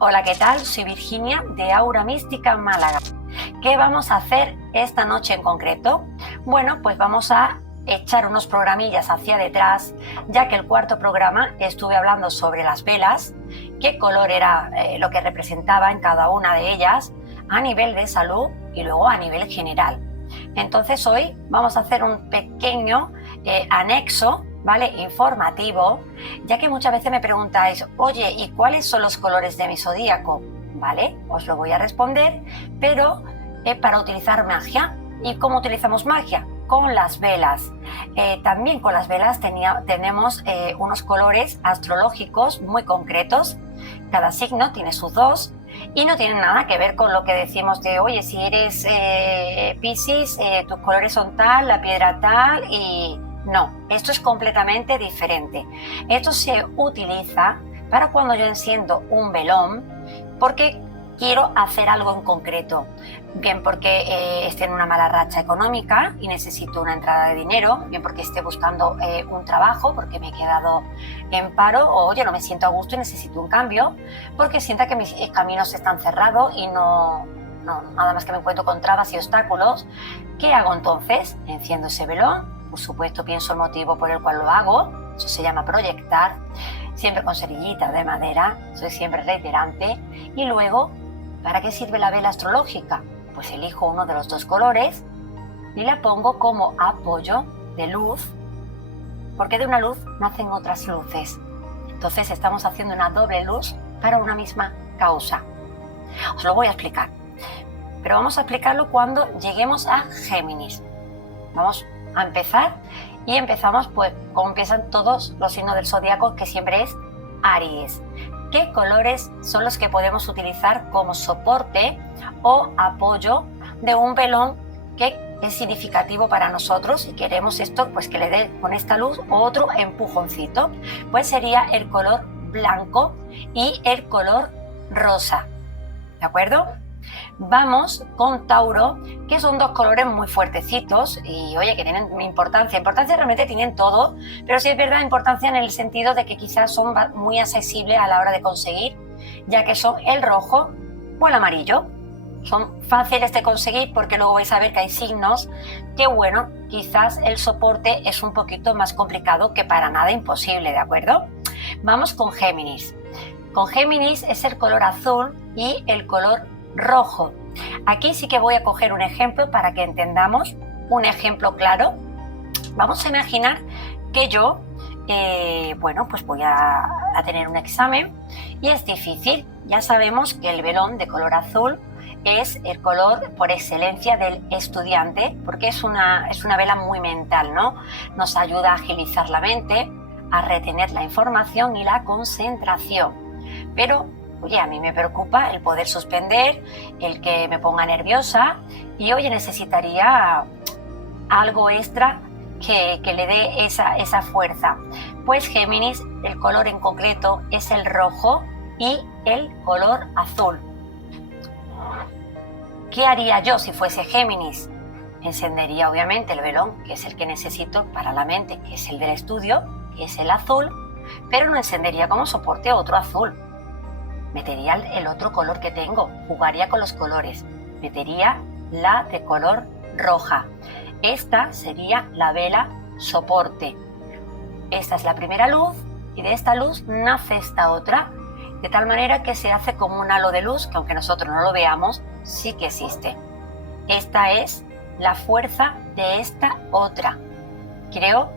Hola, ¿qué tal? Soy Virginia de Aura Mística Málaga. ¿Qué vamos a hacer esta noche en concreto? Bueno, pues vamos a echar unos programillas hacia detrás, ya que el cuarto programa estuve hablando sobre las velas, qué color era lo que representaba en cada una de ellas a nivel de salud y luego a nivel general. Entonces hoy vamos a hacer un pequeño anexo, ¿vale? Informativo, ya que muchas veces me preguntáis, oye, ¿y cuáles son los colores de mi zodíaco? ¿Vale? Os lo voy a responder, pero para utilizar magia. ¿Y cómo utilizamos magia? Con las velas. También con las velas tenemos unos colores astrológicos muy concretos. Cada signo tiene sus dos y no tienen nada que ver con lo que decimos de, oye, si eres Piscis, tus colores son tal, la piedra tal y... No, esto es completamente diferente. Esto se utiliza para cuando yo enciendo un velón porque quiero hacer algo en concreto. Bien porque esté en una mala racha económica y necesito una entrada de dinero, bien porque esté buscando un trabajo porque me he quedado en paro o oye, no me siento a gusto y necesito un cambio, porque sienta que mis caminos están cerrados y no nada más que me encuentro con trabas y obstáculos. ¿Qué hago entonces? Enciendo ese velón. Por supuesto, pienso el motivo por el cual lo hago, eso se llama proyectar, siempre con cerillitas de madera, soy siempre reiterante. Y luego, ¿para qué sirve la vela astrológica? Pues elijo uno de los dos colores y la pongo como apoyo de luz, porque de una luz nacen otras luces. Entonces estamos haciendo una doble luz para una misma causa. Os lo voy a explicar, pero vamos a explicarlo cuando lleguemos a Géminis. Vamos a empezar y empezamos pues como empiezan todos los signos del zodiaco, que siempre es Aries. ¿Qué colores son los que podemos utilizar como soporte o apoyo de un velón que es significativo para nosotros y queremos esto pues que le dé con esta luz otro empujoncito? Pues sería el color blanco y el color rosa, ¿de acuerdo? Vamos con Tauro, que son dos colores muy fuertecitos y oye, que tienen importancia. Importancia realmente tienen todo, pero sí es verdad importancia en el sentido de que quizás son muy accesibles a la hora de conseguir, ya que son el rojo o el amarillo. Son fáciles de conseguir porque luego vais a ver que hay signos que, bueno, quizás el soporte es un poquito más complicado, que para nada imposible, ¿de acuerdo? Vamos con Géminis. Con Géminis es el color azul y el color rojo. Aquí sí que voy a coger un ejemplo para que entendamos, un ejemplo claro. Vamos a imaginar que yo, bueno, pues voy a tener un examen y es difícil. Ya sabemos que el velón de color azul es el color por excelencia del estudiante, porque es una vela muy mental, ¿no? Nos ayuda a agilizar la mente, a retener la información y la concentración. Pero oye, a mí me preocupa el poder suspender, el que me ponga nerviosa y oye, necesitaría algo extra que le dé esa fuerza. Pues Géminis, el color en concreto es el rojo y el color azul. ¿Qué haría yo si fuese Géminis? Encendería obviamente el velón, que es el que necesito para la mente, que es el del estudio, que es el azul, pero no encendería como soporte otro azul. Metería el otro color que tengo, jugaría con los colores, metería la de color roja. Esta sería la vela soporte. Esta es la primera luz y de esta luz nace esta otra, de tal manera que se hace como un halo de luz, que aunque nosotros no lo veamos, sí que existe. Esta es la fuerza de esta otra. Creo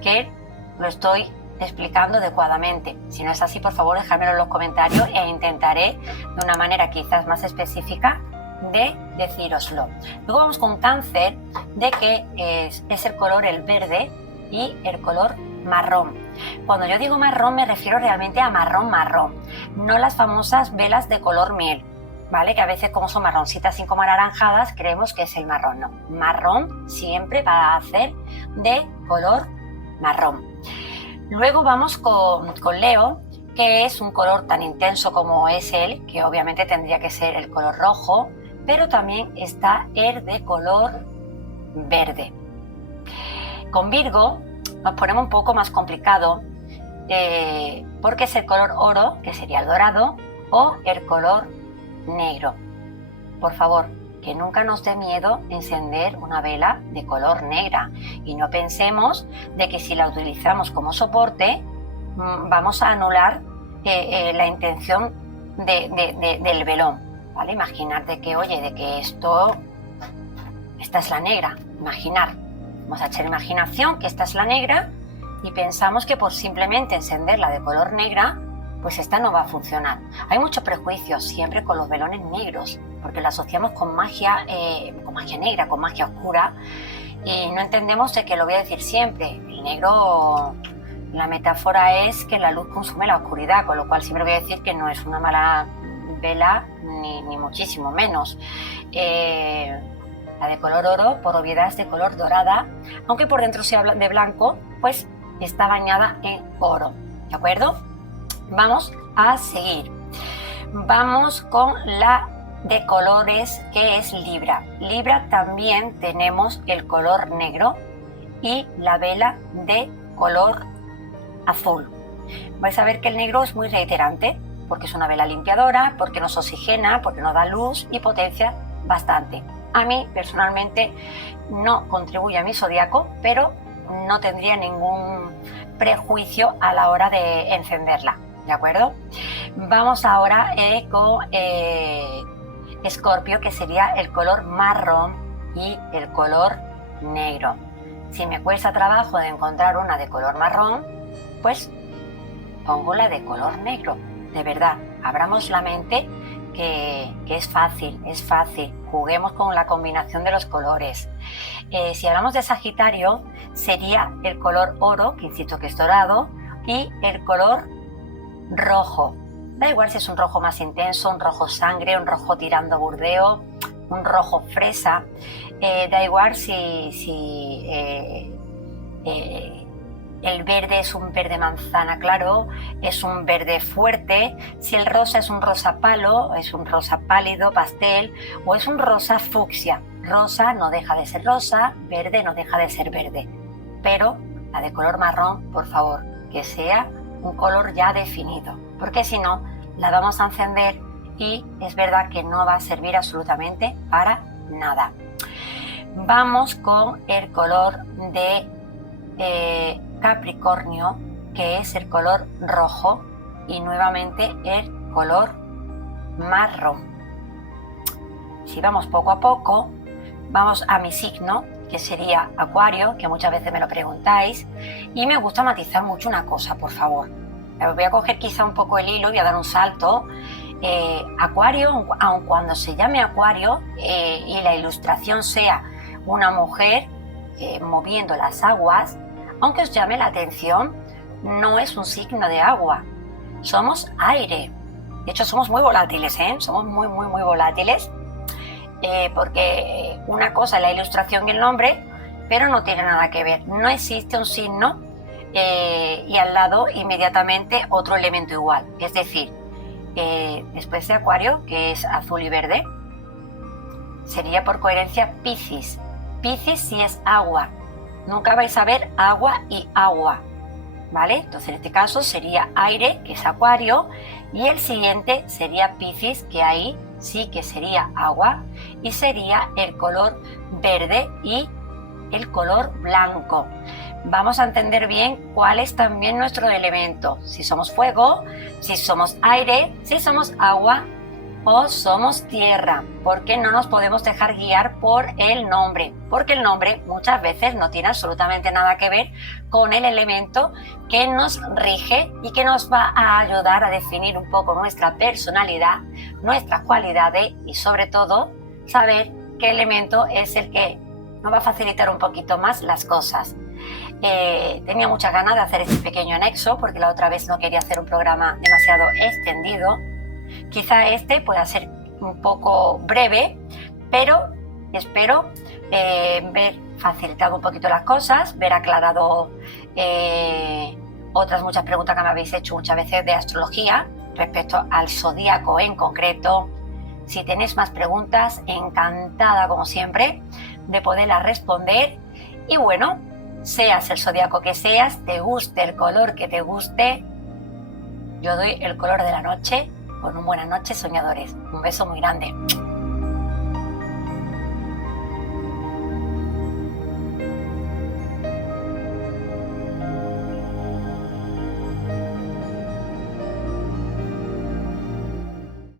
que lo estoy explicando adecuadamente. Si no es así, por favor, dejármelo en los comentarios e intentaré de una manera quizás más específica de decíroslo. Luego vamos con Cáncer, de que es el color el verde y el color marrón. Cuando yo digo marrón me refiero realmente a marrón, no las famosas velas de color miel, ¿vale? Que a veces como son marroncitas y como anaranjadas creemos que es el marrón. No, marrón siempre va a ser de color marrón. Luego vamos con Leo, que es un color tan intenso como es él, que obviamente tendría que ser el color rojo, pero también está el de color verde. Con Virgo nos ponemos un poco más complicado porque es el color oro, que sería el dorado, o el color negro. Por favor, que nunca nos dé miedo encender una vela de color negra y no pensemos de que si la utilizamos como soporte vamos a anular la intención del velón, ¿vale? Imaginar de que, oye, de que esta es la negra, imaginar. Vamos a echar imaginación que esta es la negra y pensamos que por simplemente encenderla de color negra, pues esta no va a funcionar. Hay muchos prejuicios siempre con los velones negros, porque lo asociamos con magia negra, con magia oscura, y no entendemos de que, lo voy a decir siempre, el negro, la metáfora es que la luz consume la oscuridad, con lo cual siempre voy a decir que no es una mala vela, ni muchísimo menos. La de color oro, por obviedad, es de color dorada, aunque por dentro sea de blanco, pues está bañada en oro, ¿de acuerdo? Vamos a seguir. Vamos con la de colores, que es Libra. Libra también tenemos el color negro y la vela de color azul. Vais a ver que el negro es muy reiterante, porque es una vela limpiadora, porque nos oxigena, porque nos da luz y potencia bastante. A mí personalmente no contribuye a mi zodiaco, pero no tendría ningún prejuicio a la hora de encenderla, ¿de acuerdo? Vamos ahora con Escorpio, que sería el color marrón y el color negro. Si me cuesta trabajo de encontrar una de color marrón, pues pongo la de color negro. De verdad, abramos la mente, que es fácil, juguemos con la combinación de los colores. Si hablamos de Sagitario, sería el color oro, que insisto que es dorado, y el color rojo. Da igual si es un rojo más intenso, un rojo sangre, un rojo tirando a burdeo, un rojo fresa. Da igual si el verde es un verde manzana claro, es un verde fuerte, si el rosa es un rosa palo, es un rosa pálido, pastel, o es un rosa fucsia. Rosa no deja de ser rosa, verde no deja de ser verde. Pero la de color marrón, por favor, que sea un color ya definido, porque si no, la vamos a encender y es verdad que no va a servir absolutamente para nada. Vamos con el color de Capricornio, que es el color rojo, y nuevamente el color marrón. Si vamos poco a poco, vamos a mi signo, que sería Acuario, que muchas veces me lo preguntáis, y me gusta matizar mucho una cosa, por favor. Voy a coger quizá un poco el hilo, voy a dar un salto. Acuario, aun cuando se llame Acuario y la ilustración sea una mujer moviendo las aguas, aunque os llame la atención, no es un signo de agua. Somos aire. De hecho, somos muy volátiles, somos muy volátiles, porque una cosa es la ilustración y el nombre, pero no tiene nada que ver. No existe un signo y al lado inmediatamente otro elemento igual. Es decir, después de Acuario, que es azul y verde, sería por coherencia Piscis. Piscis sí es agua. Nunca vais a ver agua y agua, ¿vale? Entonces en este caso sería aire, que es Acuario, y el siguiente sería Piscis, que ahí sí que sería agua, y sería el color verde y el color blanco. Vamos a entender bien cuál es también nuestro elemento, si somos fuego, si somos aire, si somos agua o somos tierra, porque no nos podemos dejar guiar por el nombre, porque el nombre muchas veces no tiene absolutamente nada que ver con el elemento que nos rige y que nos va a ayudar a definir un poco nuestra personalidad, nuestras cualidades y sobre todo saber qué elemento es el que nos va a facilitar un poquito más las cosas. Tenía muchas ganas de hacer este pequeño anexo porque la otra vez no quería hacer un programa demasiado extendido. Quizá este pueda ser un poco breve, pero espero ver facilitado un poquito las cosas, ver aclarado otras muchas preguntas que me habéis hecho muchas veces de astrología respecto al zodíaco en concreto. Si tenéis más preguntas, encantada como siempre de poderlas responder. Y bueno, seas el zodíaco que seas, te guste el color que te guste, yo doy el color de la noche con un buenas noches soñadores. Un beso muy grande.